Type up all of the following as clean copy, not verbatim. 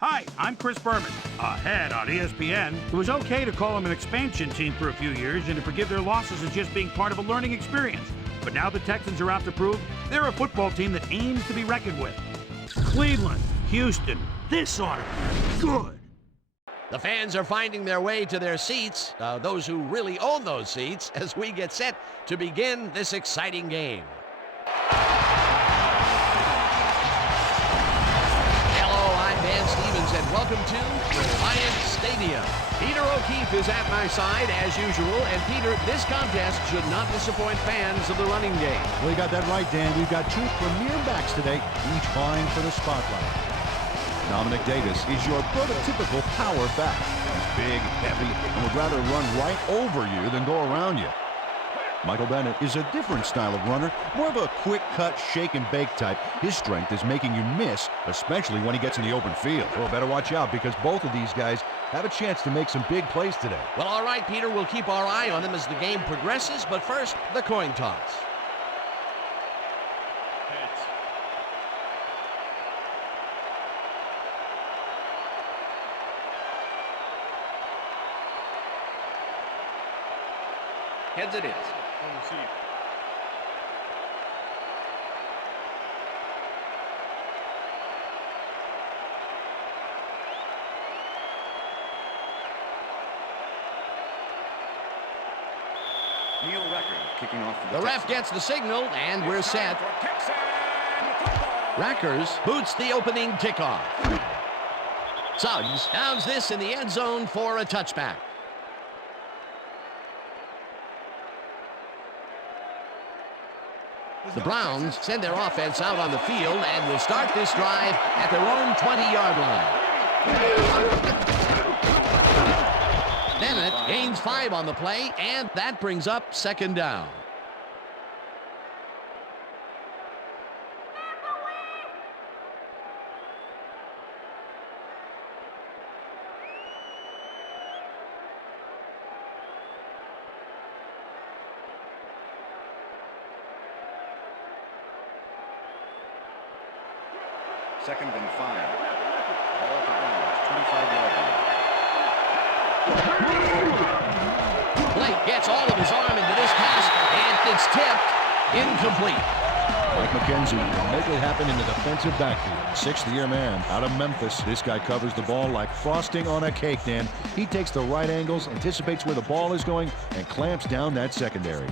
Hi, I'm Chris Berman. Ahead on ESPN, it was okay to call them an expansion team for a few years and to forgive their losses as just being part of a learning experience. But now the Texans are out to prove they're a football team that aims to be reckoned with. Cleveland, Houston, this ought to be good. The fans are finding their way to their seats, those who really own those seats, as we get set to begin this exciting game. And welcome to Reliant Stadium. Peter O'Keefe is at my side as usual. And Peter, this contest should not disappoint fans of the running game. Well, you got that right, Dan. We've got two premier backs today, each vying for the spotlight. Dominic Davis is your prototypical power back. He's big, heavy, and would rather run right over you than go around you. Michael Bennett is a different style of runner, more of a quick-cut, shake-and-bake type. His strength is making you miss, especially when he gets in the open field. Well, better watch out because both of these guys have a chance to make some big plays today. Well, all right, Peter, we'll keep our eye on them as the game progresses, but first, the coin toss. Heads it is. Neil Record kicking off for the ref gets the signal, and we're set. Rackers boots the opening kickoff. Suggs downs this in the end zone for a touchback. The Browns send their offense out on the field and will start this drive at their own 20-yard line. Bennett gains 5 on the play, and that brings up second down. Second and 5. Ball at the Browns, 25-yard line. Blake gets all of his arm into this pass, and it's tipped incomplete. Mike McKenzie will make it happen in the defensive backfield. Sixth-year man out of Memphis. This guy covers the ball like frosting on a cake, Dan. He takes the right angles, anticipates where the ball is going, and clamps down that secondary.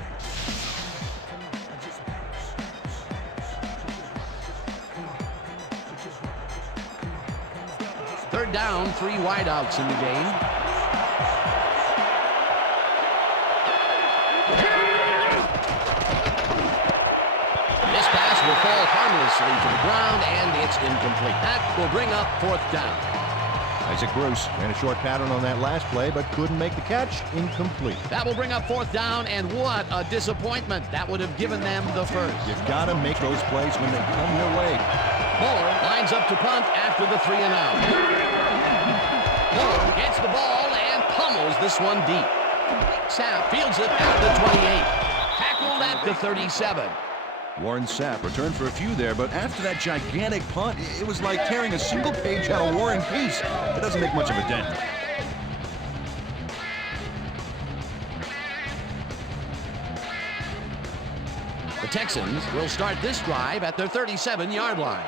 Third down, 3 wideouts in the game. This pass will fall harmlessly to the ground, and it's incomplete. That will bring up 4th down. Isaac Bruce ran a short pattern on that last play, but couldn't make the catch. Incomplete. That will bring up 4th down, and what a disappointment. That would have given them the first. You've got to make those plays when they come your way. Moore lines up to punt after the 3 and out. Moore gets the ball and pummels this one deep. Sapp fields it at the 28. Tackled at the 37. Warren Sapp returned for a few there, but after that gigantic punt, it was like tearing a single page out of War and Peace. It doesn't make much of a dent. The Texans will start this drive at their 37-yard line.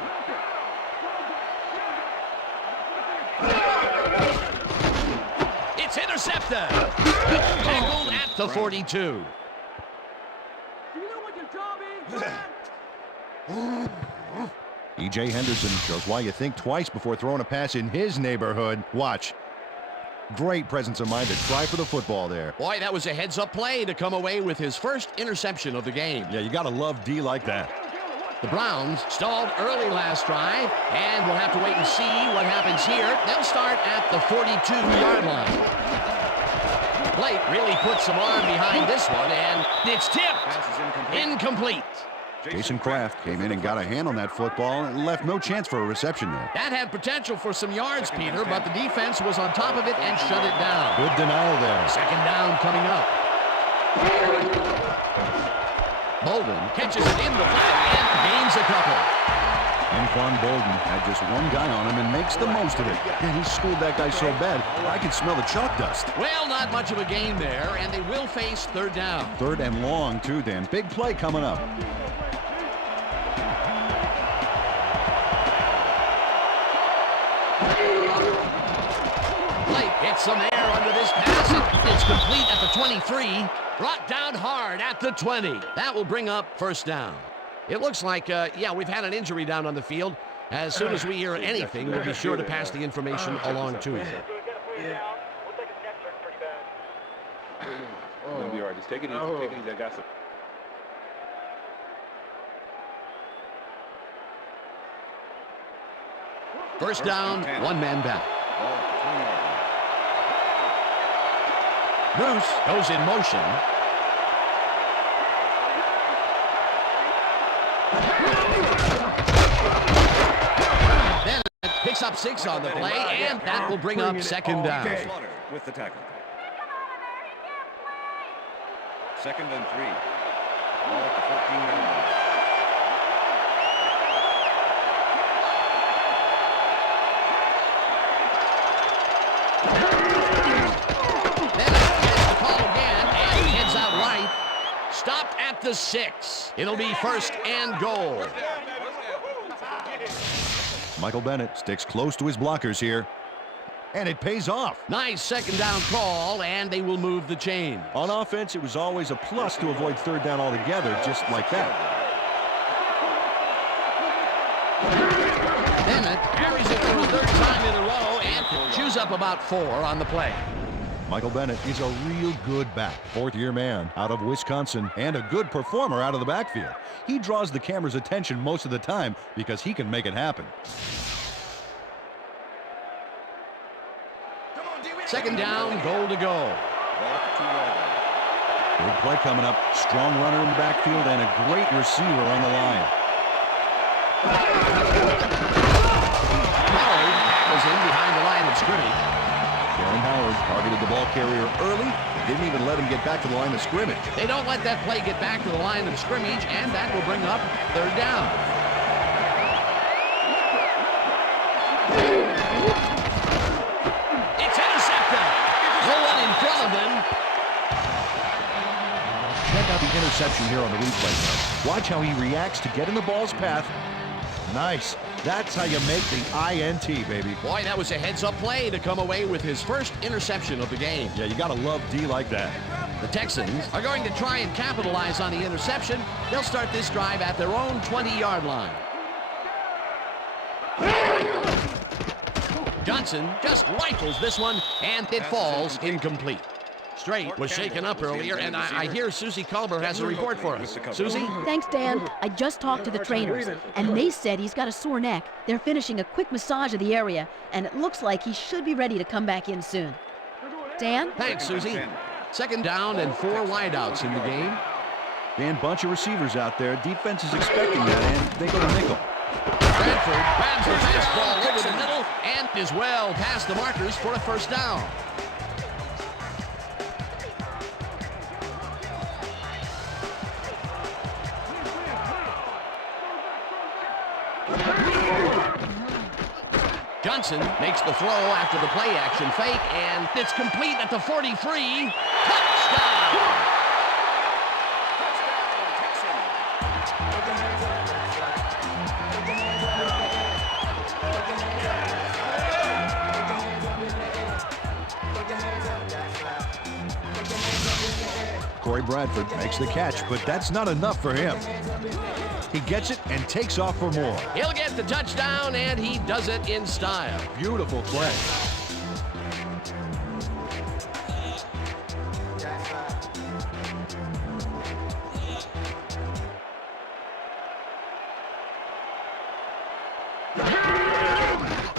It's intercepted. Tackled at the 42. Do you know what your job is? E.J. Henderson shows why you think twice before throwing a pass in his neighborhood. Watch. Great presence of mind to try for the football there. Boy, that was a heads-up play to come away with his first interception of the game. Yeah, you got to love D like that. The Browns stalled early last drive, and we'll have to wait and see what happens here. They'll start at the 42-yard line. Blake really put some arm behind this one, and it's tipped. Incomplete. Jason Kraft came in and got a hand on that football and left no chance for a reception there. That had potential for some yards, Peter, but the defense was on top of it and shut it down. Good denial there. Second down coming up. Bolden catches it in the flat and gains a couple. Anquan Bolden had just one guy on him and makes the most of it. Man, he schooled that guy so bad, I can smell the chalk dust. Well, not much of a gain there, and they will face third down. Third and long, too, Dan. Big play coming up. Blake hits some air under this pass. It's complete at the 23. Brought down hard at the 20. That will bring up first down. It looks like, yeah, we've had an injury down on the field. As soon as we hear anything, we'll be sure to pass the information along to you. It'll be all right. Just take it easy. Take it easy. I got some. First down, one man back. Bruce goes in motion. Then it picks up 6 on the play, and that will bring up second down. With the tackle. Second and 3. Ball at the 14-yard line. Then gets the call again, and he heads out right. Stopped at the 6. It'll be first and goal. Michael Bennett sticks close to his blockers here. And it pays off. Nice second down call, and they will move the chain. On offense, it was always a plus to avoid third down altogether, just like that. Bennett carries it for a third time in a row and chews up about 4 on the play. Michael Bennett is a real good back. Fourth-year man out of Wisconsin and a good performer out of the backfield. He draws the camera's attention most of the time because he can make it happen. Second down, goal to go. Big play coming up. Strong runner in the backfield and a great receiver on the line. Howard tackles in behind the line of scrimmage. Aaron Howard targeted the ball carrier early. Didn't even let him get back to the line of scrimmage. They don't let that play get back to the line of scrimmage, and that will bring up third down. It's intercepted. No one in front of him. Check out the interception here on the replay. Watch how he reacts to get in the ball's path. Nice. That's how you make the INT, baby. Boy, that was a heads-up play to come away with his first interception of the game. Yeah, you got to love D like that. The Texans are going to try and capitalize on the interception. They'll start this drive at their own 20-yard line. Johnson just rifles this one, and it falls incomplete. Strait was shaken up earlier, and I hear Susie Culber has a report for us. Susie? Thanks, Dan. I just talked to the trainers, and they said he's got a sore neck. They're finishing a quick massage of the area, and it looks like he should be ready to come back in soon. Dan? Thanks, Susie. Second down and 4 wideouts in the game. Dan, bunch of receivers out there. Defense is expecting that, and they go to nickel. Bradford grabs the fastball over the middle and is well past the markers for a first down. Johnson makes the throw after the play-action fake, and it's complete at the 43. Touchdown! Corey Bradford makes the catch, but that's not enough for him. He gets it and takes off for more. He'll get the touchdown, and he does it in style. Beautiful play.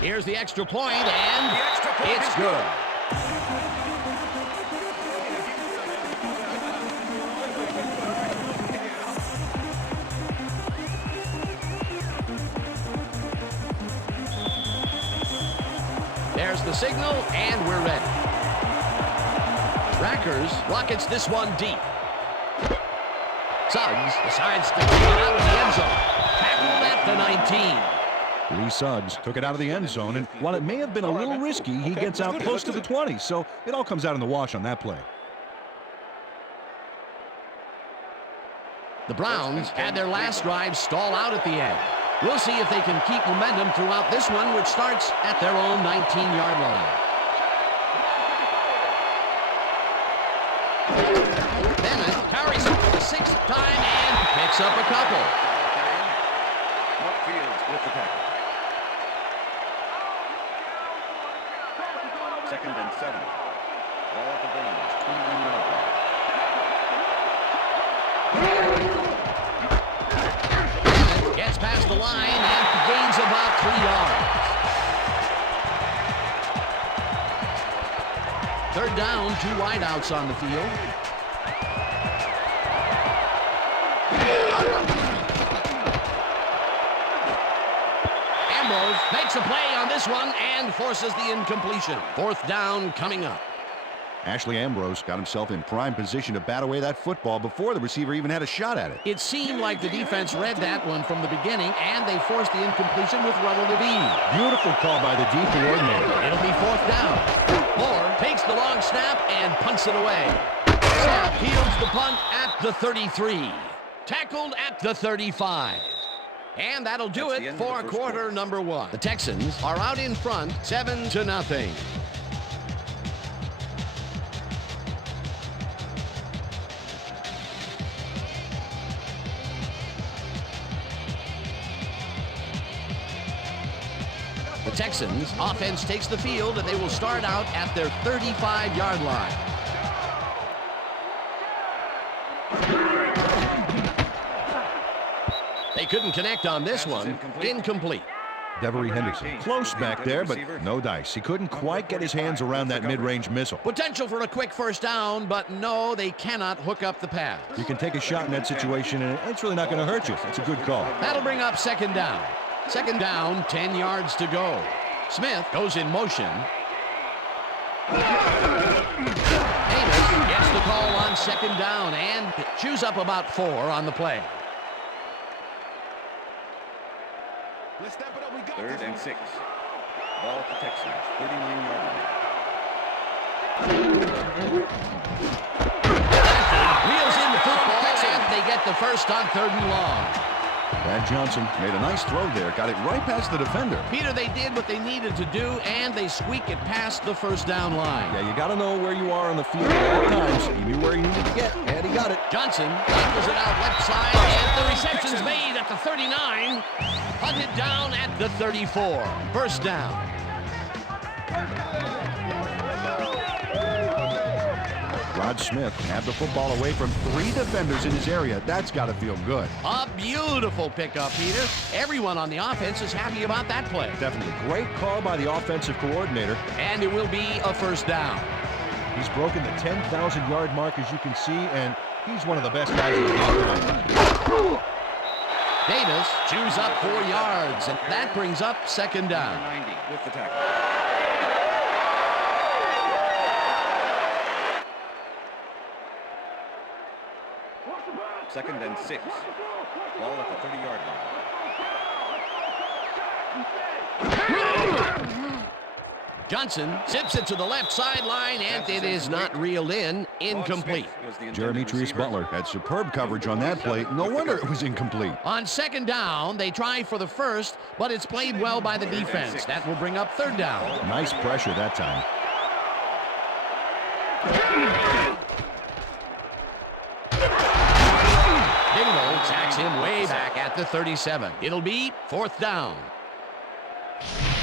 Here's the extra point, and it's good. There's the signal, and we're ready. Rackers rockets this one deep. Suggs decides to kick it out of the end zone. Tackled at the 19. Lee Suggs took it out of the end zone, and while it may have been a little risky, he gets out close to the 20, so it all comes out in the wash on that play. The Browns had their last drive stall out at the end. We'll see if they can keep momentum throughout this one, which starts at their own 19-yard line. Bennett carries it for the 6th time and picks up a couple. Fields with the tackle. 2nd and 7. Ball at the Browns, 21-yard line. Bennett gets past the line and gains about 3 yards. 3rd down, 2 wideouts on the field. Ambrose makes a play on this one and forces the incompletion. 4th down coming up. Ashley Ambrose got himself in prime position to bat away that football before the receiver even had a shot at it. It seemed like the defense read that one from the beginning, and they forced the incompletion with relative ease. Beautiful call by the D coordinator. It'll be 4th down. Moore takes the long snap and punts it away. Snap fields the punt at the 33. Tackled at the 35. And that'll do it for quarter number 1. The Texans are out in front, 7-0. The Texans offense takes the field, and they will start out at their 35-yard line. They couldn't connect on this one. Incomplete. Devery Henderson close back there, but no dice. He couldn't quite get his hands around that mid-range missile. Potential for a quick 1st down, but no, they cannot hook up the pass. You can take a shot in that situation, and it's really not going to hurt you. It's a good call. That'll bring up 2nd down. 2nd down, 10 yards to go. Smith goes in motion. Davis gets the call on 2nd down and chews up about 4 on the play. 3rd and 6. Ball at the Texans, 39-yard line. Wheels in the football, and they get the first on 3rd and long. Brad Johnson made a nice throw there, got it right past the defender. Peter, they did what they needed to do, and they squeak it past the 1st down line. Yeah, you got to know where you are on the field at all times. He knew where he needed to get, and he got it. Johnson tackles it out left side, and the reception's made at the 39. Punted down at the 34. 1st down. Rod Smith had the football away from 3 defenders in his area. That's got to feel good. A beautiful pickup, Peter. Everyone on the offense is happy about that play. Definitely great call by the offensive coordinator. And it will be a 1st down. He's broken the 10,000-yard mark, as you can see, and he's one of the best guys in the game. Davis chews up 4 yards, and that brings up 2nd down. 90 with the tackle. Second and 6. Ball at the 30-yard line. Johnson zips it to the left sideline, and it is not reeled in. Incomplete. Jeremy Butler had superb coverage on that play. No wonder it was incomplete. On 2nd down, they try for the 1st, but it's played well by the defense. That will bring up 3rd down. Nice pressure that time. Dingle sacks him way back at the 37. It'll be 4th down.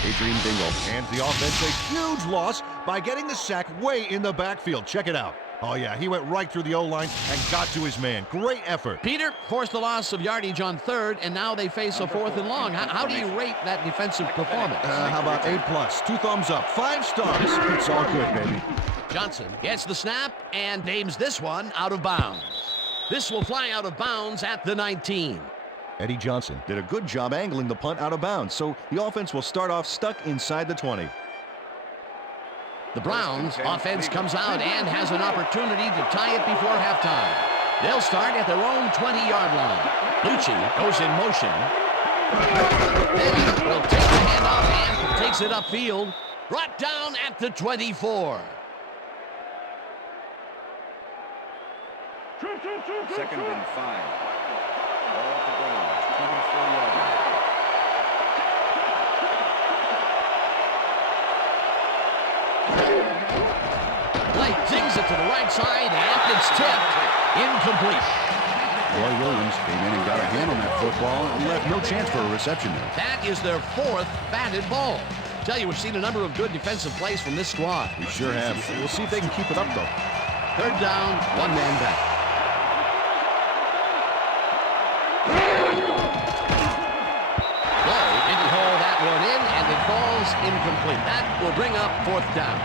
Adrian Dingle hands the offense a huge loss by getting the sack way in the backfield. Check it out. Oh, yeah, he went right through the O-line and got to his man. Great effort. Peter forced the loss of yardage on 3rd, and now they face a 4th and long. How do you rate that defensive performance? How about A+? 2 thumbs up. 5 stars. It's all good, baby. Johnson gets the snap and names this one out of bounds. This will fly out of bounds at the 19. Eddie Johnson did a good job angling the punt out of bounds, so the offense will start off stuck inside the 20. The Browns offense comes out and has an opportunity to tie it before halftime. They'll start at their own 20-yard line. Lucci goes in motion. Then will take the handoff and takes it upfield. Brought down at the 24. Second and 5. Ball at the Browns, 24-yard line. Blake zings it to the right side, and it's tipped. Incomplete. Roy Williams came in and got a hand on that football and left no chance for a reception there. That is their 4th batted ball. Tell you, we've seen a number of good defensive plays from this squad. We sure have. We'll see if they can keep it up, though. 3rd down, 1 man back. Lowe didn't haul that one in, and it falls incomplete. That will bring up 4th down.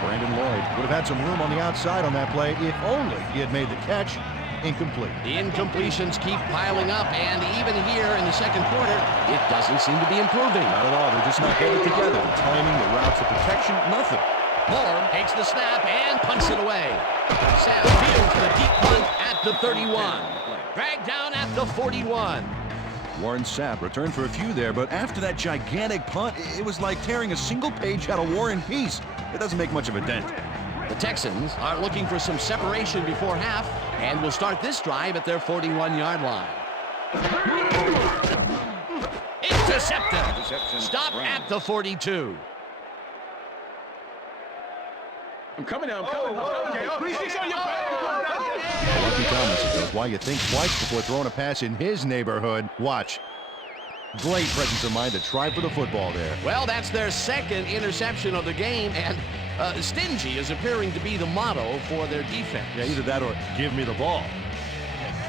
Brandon Lloyd would have had some room on the outside on that play if only he had made the catch. Incomplete. The incompletions keep piling up, and even here in the second quarter, it doesn't seem to be improving. Not at all. They're just not getting it together. The timing, the routes, the protection, nothing. Moore takes the snap and punts it away. Sam fields the deep punt at the 31. Dragged down at the 41. Warren Sapp returned for a few there, but after that gigantic punt, it was like tearing a single page out of War and Peace. It doesn't make much of a dent. The Texans are looking for some separation before half and will start this drive at their 41-yard line. Intercepted. Stop at the 42. I'm coming now. I'm coming. Lucky Thomas goes, why you think twice before throwing a pass in his neighborhood. Watch. Great presence of mind to try for the football there. Well, that's their 2nd interception of the game, and stingy is appearing to be the motto for their defense. Yeah, either that or give me the ball.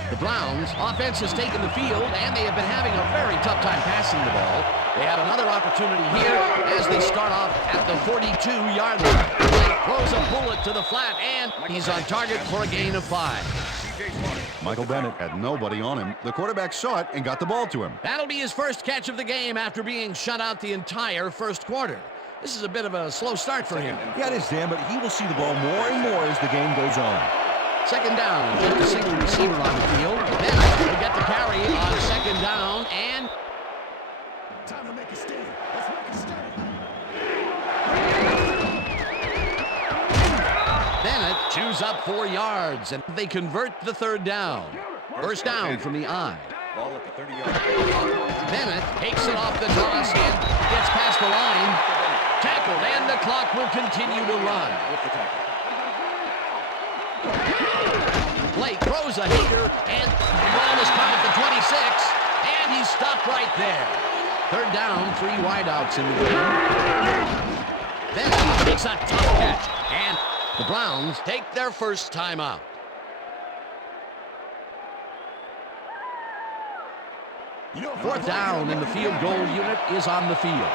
The Browns' offense has taken the field, and they have been having a very tough time passing the ball. They have another opportunity here as they start off at the 42-yard line. Blake throws a bullet to the flat, and he's on target for a gain of 5. Michael Bennett had nobody on him. The quarterback saw it and got the ball to him. That'll be his first catch of the game after being shut out the entire first quarter. This is a bit of a slow start for him. Yeah, it is, Dan, but he will see the ball more and more as the game goes on. 2nd down, just a single receiver on the field. Bennett will get the carry on 2nd down, and Time to make a stand. Let's make a stand. Bennett chews up 4 yards, and they convert the 3rd down. First down from the I. Ball at the 30-yard line. Bennett takes it off the toss and gets past the line. Tackled, and the clock will continue to run. With the tackle. Blake throws a hater, and the ball is caught at the 26, and he's stopped right there. 3rd down, 3 wideouts in the game. Bennett makes a tough catch, and the Browns take their first timeout. Fourth down, and the field goal unit is on the field.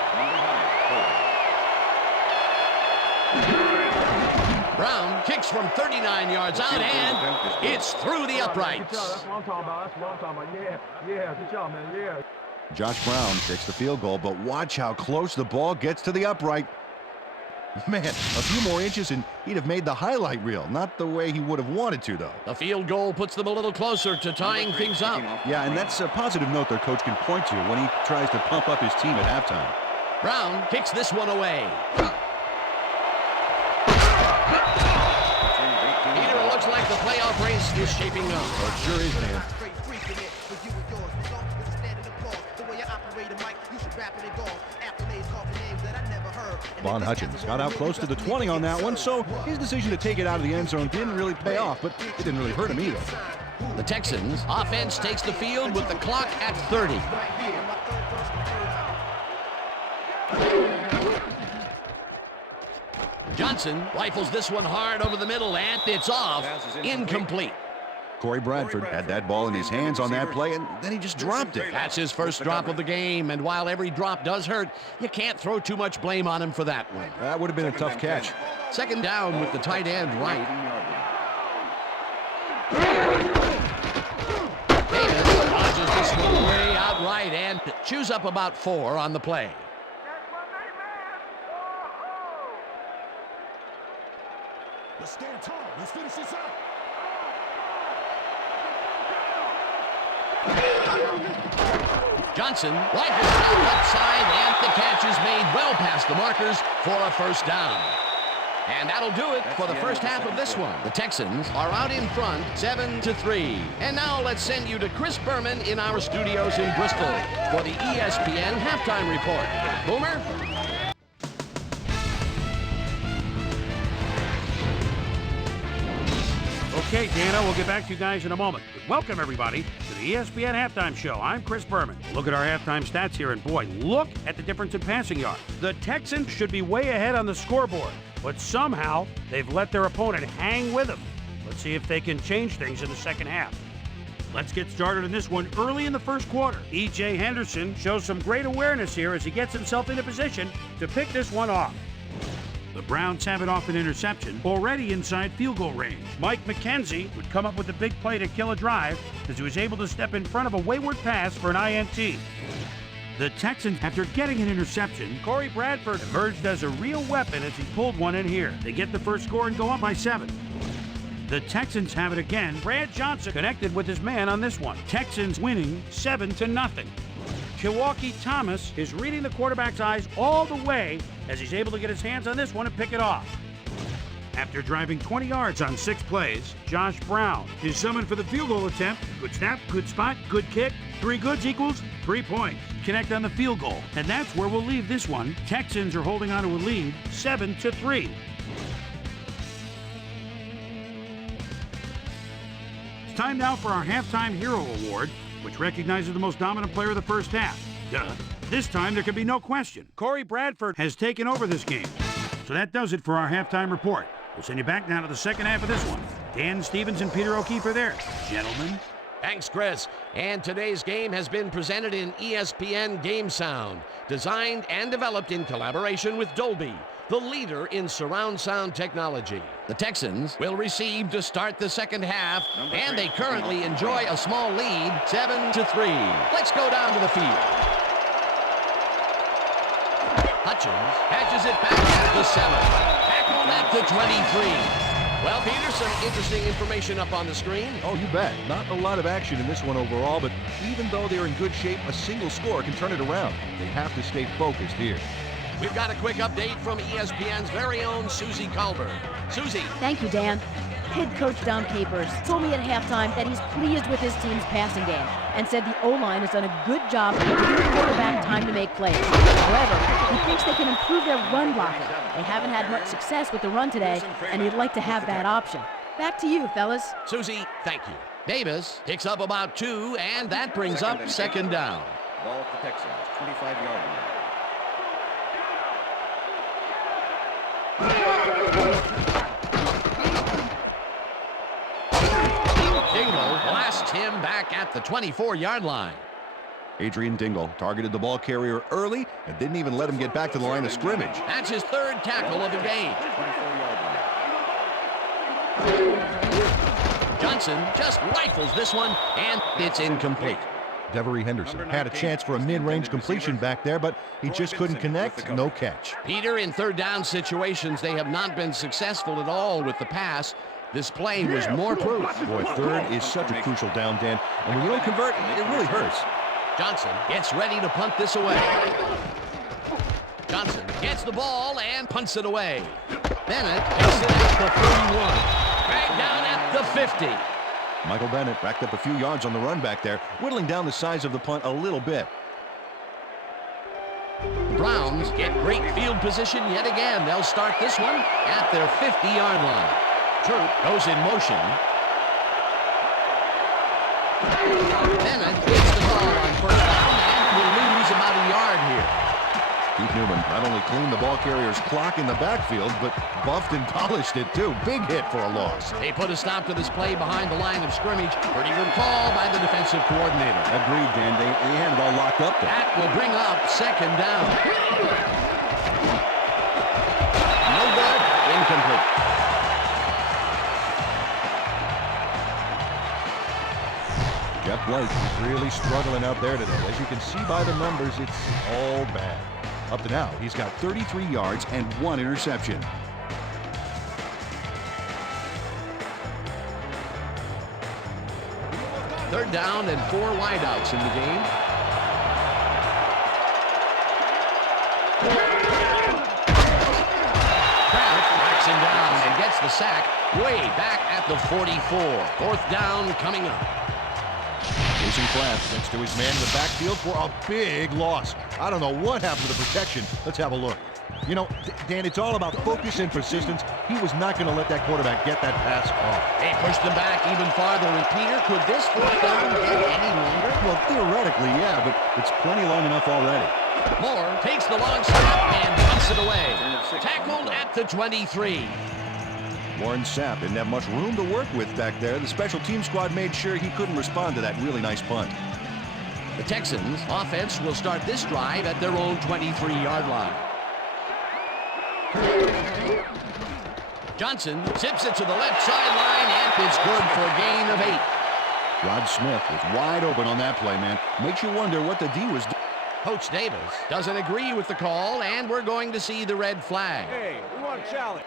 Brown kicks from 39 yards out, and it's through the uprights. That's what I'm talking about. That's what I'm talking about. Yeah. Good job, man. Yeah. Josh Brown takes the field goal, but watch how close the ball gets to the upright. Man, a few more inches and he'd have made the highlight reel. Not the way he would have wanted to, though. The field goal puts them a little closer to tying things up. Yeah, and that's a positive note their coach can point to when he tries to pump up his team at halftime. Brown kicks this one away. Peter, it looks like the playoff race is shaping up. Oh, it sure is, man. Von Hutchins got out close to the 20 on that one, so his decision to take it out of the end zone didn't really pay off, but it didn't really hurt him either. The Texans offense takes the field with the clock at 30. Johnson rifles this one hard over the middle, and it's off. Incomplete. Corey Bradford had that ball in his hands on that play, and then he just dropped it. That's his first drop of the game, and while every drop does hurt, you can't throw too much blame on him for that one. That would have been a tough catch. Second down with the tight end right. Davis dodges this one way out right and chews up about 4 on the play. Let's stand tall. Let's finish this up. Johnson rifles down left side, and the catch is made well past the markers for a first down. And that'll do it for the first half of this one. The Texans are out in front, 7-3. And now let's send you to Chris Berman in our studios in Bristol for the ESPN Halftime Report. Boomer? Okay, Dana, we'll get back to you guys in a moment. But welcome, everybody, to the ESPN Halftime Show. I'm Chris Berman. Look at our halftime stats here, and boy, look at the difference in passing yards. The Texans should be way ahead on the scoreboard, but somehow they've let their opponent hang with them. Let's see if they can change things in the second half. Let's get started in this one early in the first quarter. E.J. Henderson shows some great awareness here as he gets himself into position to pick this one off. The Browns have it off an interception, already inside field goal range. Mike McKenzie would come up with a big play to kill a drive as he was able to step in front of a wayward pass for an INT. The Texans, after getting an interception, Corey Bradford emerged as a real weapon as he pulled one in here. They get the first score and go up by 7. The Texans have it again. Brad Johnson connected with his man on this one. Texans winning 7-0. Milwaukee Thomas is reading the quarterback's eyes all the way as he's able to get his hands on this one and pick it off. After driving 20 yards on 6 plays, Josh Brown is summoned for the field goal attempt. Good snap, good spot, good kick. 3 goods equals 3 points. Connect on the field goal. And that's where we'll leave this one. Texans are holding on to a lead, 7-3. It's time now for our Halftime Hero Award, which recognizes the most dominant player of the first half. Duh. This time, there can be no question. Corey Bradford has taken over this game. So that does it for our halftime report. We'll send you back now to the second half of this one. Dan Stevens and Peter O'Keefe are there. Gentlemen. Thanks, Chris. And today's game has been presented in ESPN Game Sound, designed and developed in collaboration with Dolby, the leader in surround sound technology. The Texans will receive to start the second half, and they currently enjoy a small lead, 7-3. Let's go down to the field. Hutchins catches it back at the 7. Tackled at the 23. Well, Peter, some interesting information up on the screen. Oh, you bet. Not a lot of action in this one overall, but even though they're in good shape, a single score can turn it around. They have to stay focused here. We've got a quick update from ESPN's very own Susie Culver. Susie. Thank you, Dan. Head coach Don Capers told me at halftime that he's pleased with his team's passing game and said the O-line has done a good job of giving the quarterback time to make plays. However, he thinks they can improve their run blocking. They haven't had much success with the run today, and he'd like to have that option. Back to you, fellas. Susie, thank you. Davis picks up about 2, and that brings up second down. Ball at the Texans, 25-yard line. Dingle blasts him back at the 24-yard line. Adrian Dingle targeted the ball carrier early and didn't even let him get back to the line of scrimmage. That's his 3rd tackle of the game. 24-yard line. Johnson just rifles this one, and it's incomplete. Devery Henderson had a chance for a mid-range completion back there, but he just couldn't connect. No catch. Peter, in 3rd down situations, they have not been successful at all with the pass. This play was more proof. Boy, 3rd is such a crucial down, Dan, and when you don't convert, it really hurts. Johnson gets ready to punt this away. Johnson gets the ball and punts it away. Bennett takes it at the 31. Dragged down at the 50. Michael Bennett racked up a few yards on the run back there, whittling down the size of the punt a little bit. Browns get great field position yet again. They'll start this one at their 50-yard line. Troop goes in motion. Bennett gets the ball on first down and will lose about a yard here. Keith Newman not only cleaned the ball carrier's clock in the backfield, but buffed and polished it too. Big hit for a loss. They put a stop to this play behind the line of scrimmage. Pretty good call by the defensive coordinator. Agreed, Dan. They had it all locked up there. That will bring up second down. No good. Incomplete. Jeff Blake is really struggling out there today. As you can see by the numbers, it's all bad. Up to now, he's got 33 yards and 1 interception. Third down and 4 wideouts in the game. Chase him down and gets the sack way back at the 44. Fourth down coming up. Jason Kraft next to his man in the backfield for a big loss. I don't know what happened to the protection. Let's have a look. You know, Dan, it's all about focus and persistence. He was not going to let that quarterback get that pass off. They pushed him back even farther. And Peter, could this fourth down get any longer? Well, theoretically, yeah, but it's plenty long enough already. Moore takes the long snap and puts it away. Tackled at the 23. Warren Sapp didn't have much room to work with back there. The special team squad made sure he couldn't respond to that really nice punt. The Texans offense will start this drive at their own 23-yard line. Johnson zips it to the left sideline, and it's good for a gain of 8. Rod Smith was wide open on that play, man. Makes you wonder what the D was doing. Coach Davis doesn't agree with the call, and we're going to see the red flag. Hey, we want a challenge.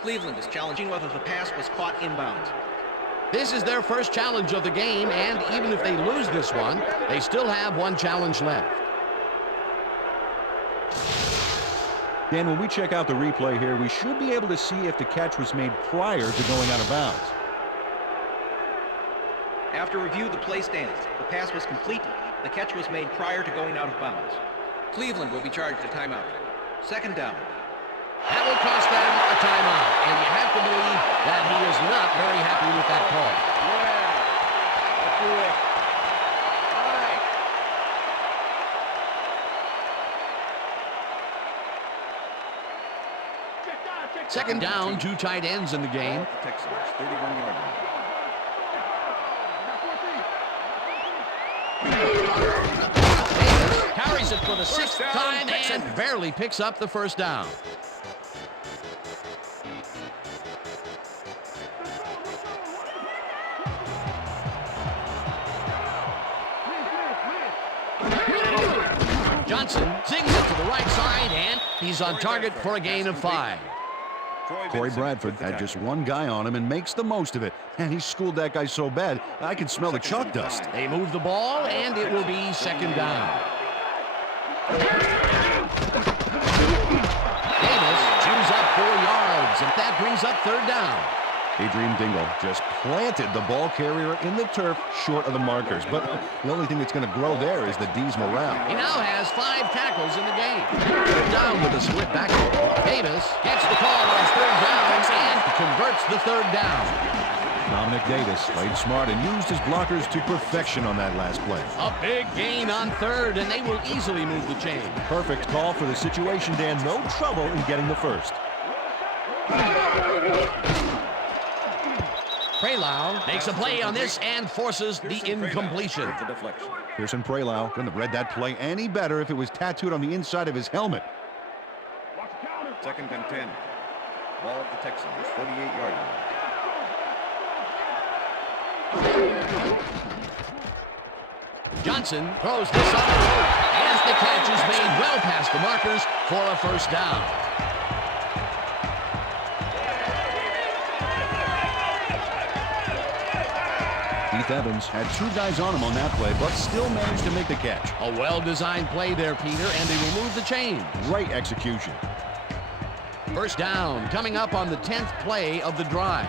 Cleveland is challenging whether the pass was caught inbounds. This is their first challenge of the game, and even if they lose this one, they still have one challenge left. Dan, when we check out the replay here, we should be able to see if the catch was made prior to going out of bounds. After review, the play stands. The pass was complete. The catch was made prior to going out of bounds. Cleveland will be charged a timeout. Second down. That will cost them a timeout, and you have to believe that he is not very happy with that call. Yeah. Let's do it. All right. Second down, 2 tight ends in the game. Texans, 31-yard line. Davis carries it for the 6th time and barely picks up the first down. Johnson zings it to the right side, and he's on target for a gain of 5. Corey Bradford had just one guy on him and makes the most of it. And he schooled that guy so bad, I can smell the chalk dust. They move the ball, and it will be second down. Davis chews up 4 yards, and that brings up third down. Adrian Dingle just planted the ball carrier in the turf short of the markers. But the only thing that's going to grow there is the D's morale. He now has 5 tackles in the game. Third down with a split backfield. Davis gets the call on third down and converts the third down. Dominic Davis played smart and used his blockers to perfection on that last play. A big gain on third, and they will easily move the chain. Perfect call for the situation, Dan. No trouble in getting the first. Prelau makes a play on this and forces the incompletion. Pearson Prelau couldn't have read that play any better if it was tattooed on the inside of his helmet. Second and 10. Ball at the Texans, 48-yard line. Johnson throws this on the road as the catch is made well past the markers for a first down. Keith Evans had 2 guys on him on that play, but still managed to make the catch. A well-designed play there, Peter, and they will move the chain. Great execution. First down coming up on the 10th play of the drive.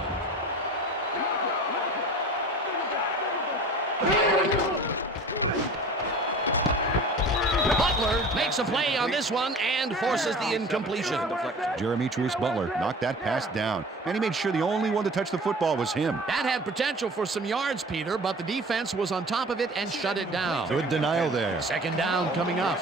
Butler makes a play on this one and forces the incompletion. Jeremitrius Butler knocked that pass down, and he made sure the only one to touch the football was him. That had potential for some yards, Peter, but the defense was on top of it and shut it down. Good denial there. Second down coming up.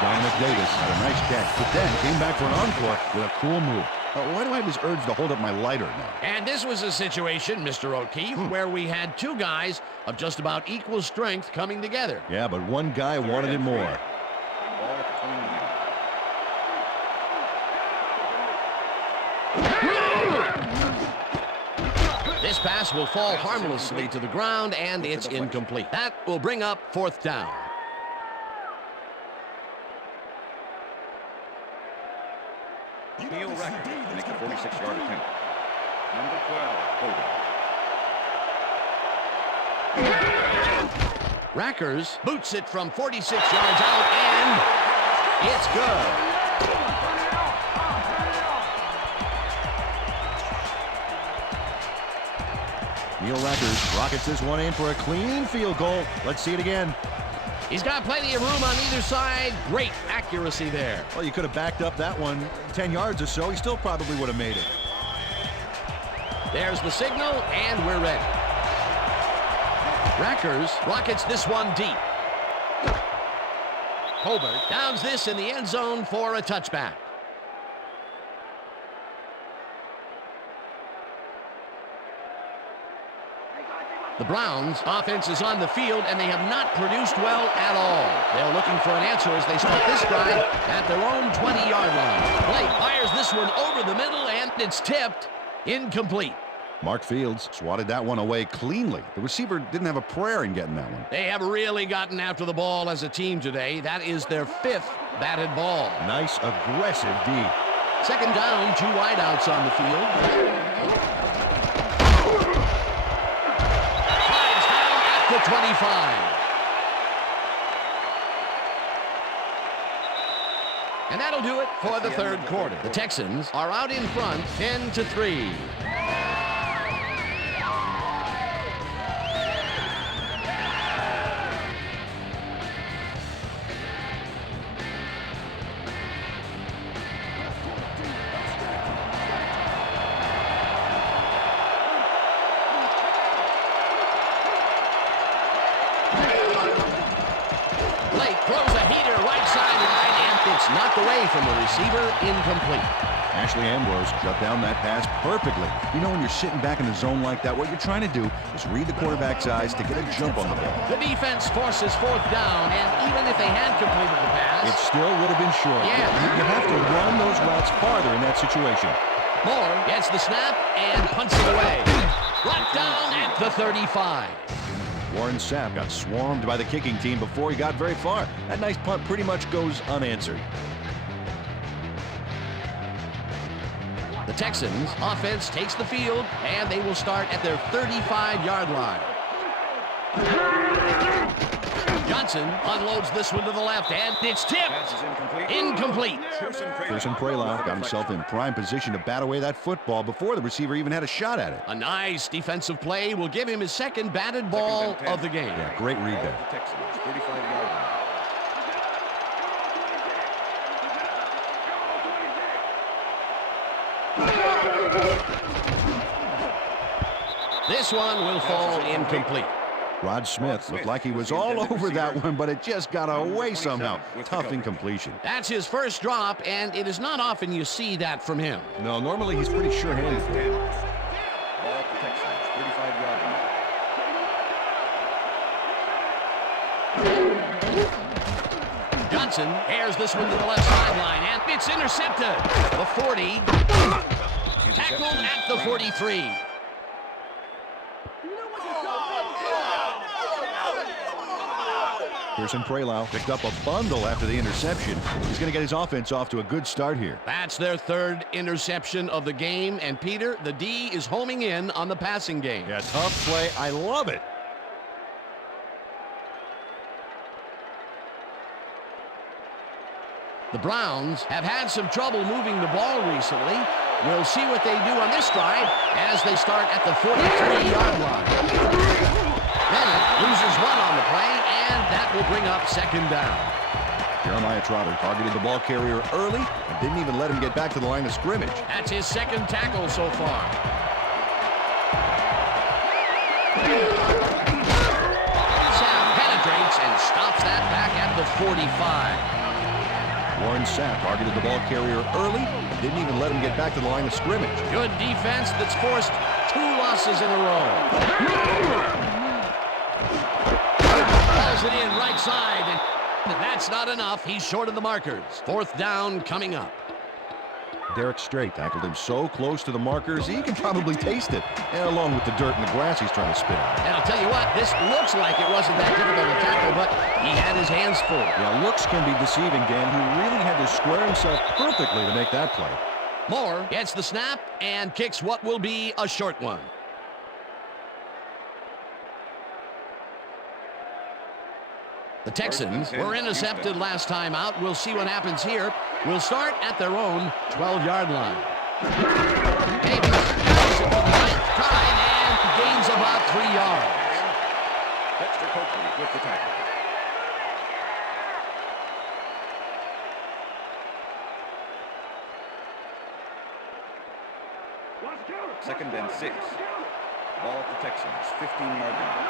Dominic Davis had a nice catch, but then came back for an encore with a cool move. Why do I have this urge to hold up my lighter now? And this was a situation, Mr. O'Keefe, where we had 2 guys of just about equal strength coming together. Yeah, but one guy wanted it more. Ball at the 29. This pass will fall harmlessly to the ground, and it's incomplete. That will bring up fourth down. Neil Record to make the 46-yard attempt. Number 12, Hogan. Rackers boots it from 46 yards out, and it's good. Neil Rackers rockets this one in for a clean field goal. Let's see it again. He's got plenty of room on either side. Great accuracy there. Well, you could have backed up that one 10 yards or so. He still probably would have made it. There's the signal, and we're ready. Rackers rockets this one deep. Hobart downs this in the end zone for a touchback. The Browns offense is on the field, and they have not produced well at all. They're looking for an answer as they start this drive at their own 20-yard line. Blake fires this one over the middle, and it's tipped. Incomplete. Mark Fields swatted that one away cleanly. The receiver didn't have a prayer in getting that one. They have really gotten after the ball as a team today. That is their 5th batted ball. Nice, aggressive D. Second down, 2 wideouts on the field. Drives down at the 25. And that'll do it for the third quarter. The Texans are out in front, 10-3. Knocked away from the receiver, incomplete. Ashley Ambrose shut down that pass perfectly. You know, when you're sitting back in the zone like that, what you're trying to do is read the quarterback's eyes to get a jump on the ball. The defense forces fourth down, and even if they had completed the pass, it still would have been short. Yeah. You have to run those routes farther in that situation. Moore gets the snap and punts it away. Brought down at the 35. Warren Sapp got swarmed by the kicking team before he got very far. That nice punt pretty much goes unanswered. The Texans offense takes the field, and they will start at their 35-yard line. Johnson unloads this one to the left, and it's tipped. Incomplete. Pearson Prelau got himself in prime position to bat away that football before the receiver even had a shot at it. A nice defensive play will give him his second batted ball of the game. Yeah, great read there. The Texans, 35-yard line. This one will fall incomplete. Rod Smith looked like he was all over that one, but it just got away somehow. Tough incompletion. That's his first drop, and it is not often you see that from him. No, normally he's pretty sure-handed. Ball at the Texans, 35-yard line. Johnson airs this one to the left sideline, and it's intercepted. The 40, tackled at the 43. Pearson Prelau picked up a bundle after the interception. He's going to get his offense off to a good start here. That's their third interception of the game, and Peter, the D is homing in on the passing game. Yeah, tough play. I love it. The Browns have had some trouble moving the ball recently. We'll see what they do on this drive as they start at the 43-yard line. Bennett loses one on the play, and that will bring up second down. Jeremiah Trotter targeted the ball carrier early and didn't even let him get back to the line of scrimmage. That's his second tackle so far. Sapp penetrates and stops that back at the 45. Warren Sapp targeted the ball carrier early and didn't even let him get back to the line of scrimmage. Good defense that's forced 2 losses in a row. Pulls it in right side, and that's not enough. He's short of the markers. Fourth down coming up. Derek Strait tackled him so close to the markers, he can probably taste it, and along with the dirt and the grass he's trying to spit out. And I'll tell you what, this looks like it wasn't that difficult to tackle, but he had his hands full. Yeah, looks can be deceiving, Dan. He really had to square himself perfectly to make that play. Moore gets the snap and kicks what will be a short one. The Texans were intercepted last time out. We'll see what happens here. We'll start at their own 12-yard line. Davis carries it for the ninth time and gains about 3 yards. Dexter Coakley with the tackle. Second and 6. Ball at the Texans, 15-yard line.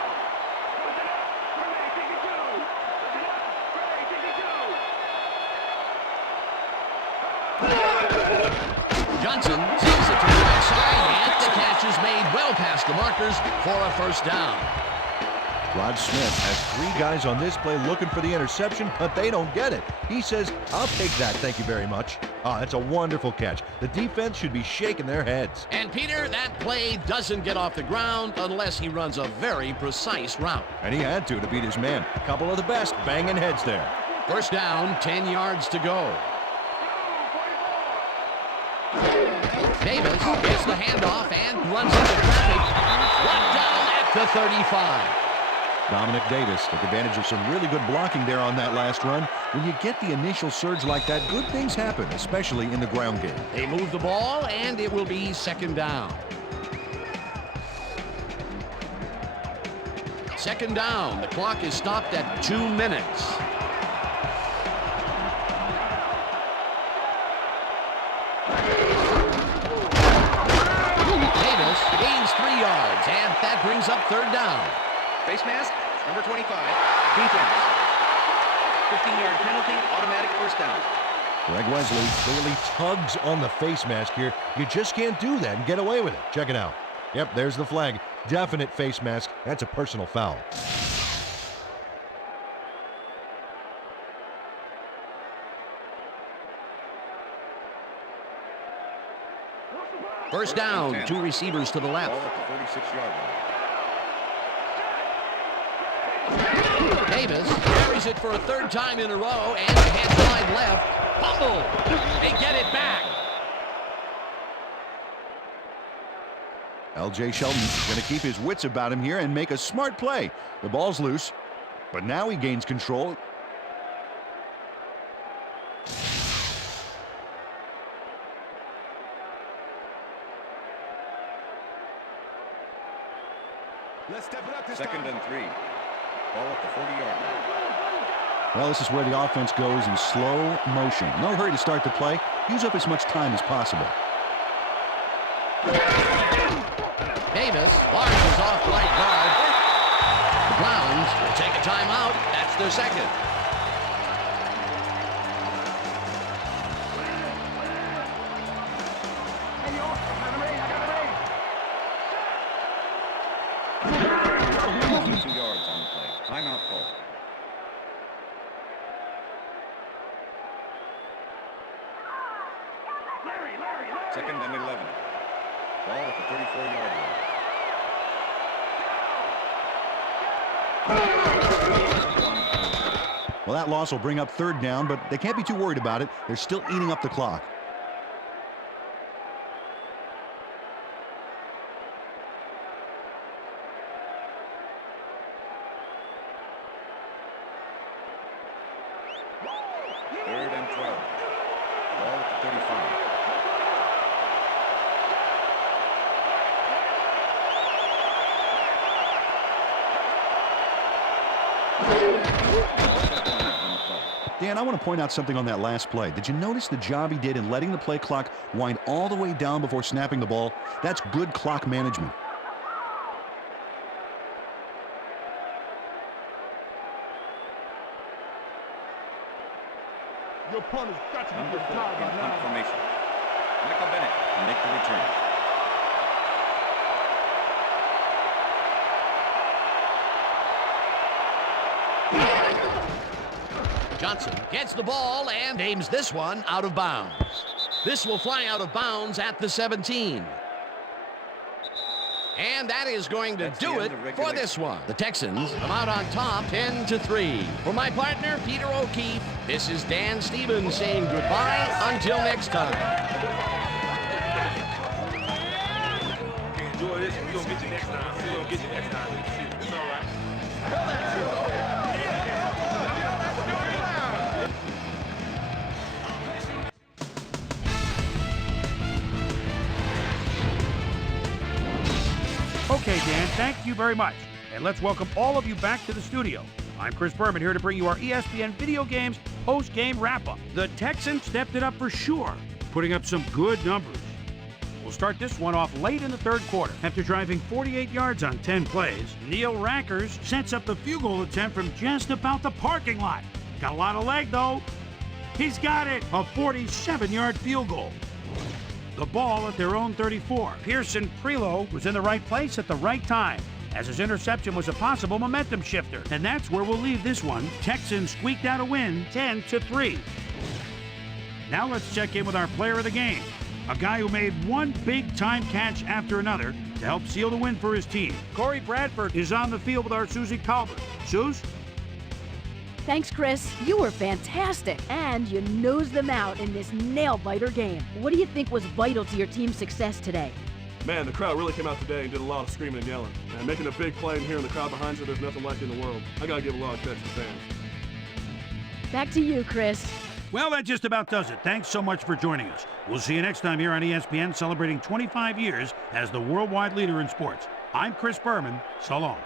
Johnson sees it to the right side, and the catch is made well past the markers for a first down. Rod Smith has 3 guys on this play looking for the interception, but they don't get it. He says, I'll take that, thank you very much. Oh, that's a wonderful catch. The defense should be shaking their heads. And Peter, that play doesn't get off the ground unless he runs a very precise route. And he had to beat his man. A couple of the best banging heads there. First down, 10 yards to go. Davis gets the handoff and runs into traffic. Brought down at the 35. Dominic Davis took advantage of some really good blocking there on that last run. When you get the initial surge like that, good things happen, especially in the ground game. They move the ball, and it will be second down. Second down. The clock is stopped at 2 minutes. Davis gains 3 yards, and that brings up third down. Face mask, number 25, defense. 15-yard penalty, automatic first down. Greg Wesley clearly tugs on the face mask here. You just can't do that and get away with it. Check it out. Yep, there's the flag. Definite face mask. That's a personal foul. First down, 2 receivers to the left. Ball at the 36-yard line. Davis carries it for a 3rd time in a row and heads wide left. Fumble. They get it back. L.J. Shelton's going to keep his wits about him here and make a smart play. The ball's loose, but now he gains control. Second and 3. Ball at the 40-yard line. Well, this is where the offense goes in slow motion. No hurry to start the play. Use up as much time as possible. Davis launches off right guard. The Browns will take a timeout. That's their second. Timeout call. Second and 11. Ball at the 34-yard line. Well, that loss will bring up third down, but they can't be too worried about it. They're still eating up the clock. Third and 12. Ball at the 35. Dan, I want to point out something on that last play. Did you notice the job he did in letting the play clock wind all the way down before snapping the ball? That's good clock management. Your opponent's got to Number be 4 tired in by punt now. formation. Michael Bennett to make the return. Johnson gets the ball and aims this one out of bounds. This will fly out of bounds at the 17. And that is going to do it for this one. The Texans come out on top 10-3. For my partner, Peter O'Keefe, this is Dan Stevens saying goodbye until next time. Enjoy this. We're going to get you next time. We're going to get you next time. It's all right. thank you very much. And let's welcome all of you back to the studio. I'm Chris Berman here to bring you our ESPN Video Games post-game wrap-up. The Texans stepped it up for sure, putting up some good numbers. We'll start this one off late in the third quarter. After driving 48 yards on 10 plays, Neil Rackers sets up the field goal attempt from just about the parking lot. Got a lot of leg, though. He's got it, a 47-yard field goal. The ball at their own 34. Pearson Prelo was in the right place at the right time, as his interception was a possible momentum shifter. And that's where we'll leave this one. Texans squeaked out a win, 10-3. Now let's check in with our player of the game, a guy who made one big-time catch after another to help seal the win for his team. Corey Bradford is on the field with our Susie Colbert. Suze? Thanks, Chris. You were fantastic, and you nosed them out in this nail-biter game. What do you think was vital to your team's success today? Man, the crowd really came out today and did a lot of screaming and yelling. And making a big play and hearing the crowd behind you, there's nothing like it in the world. I gotta give a lot of credit to the fans. Back to you, Chris. Well, that just about does it. Thanks so much for joining us. We'll see you next time here on ESPN, celebrating 25 years as the worldwide leader in sports. I'm Chris Berman. So long.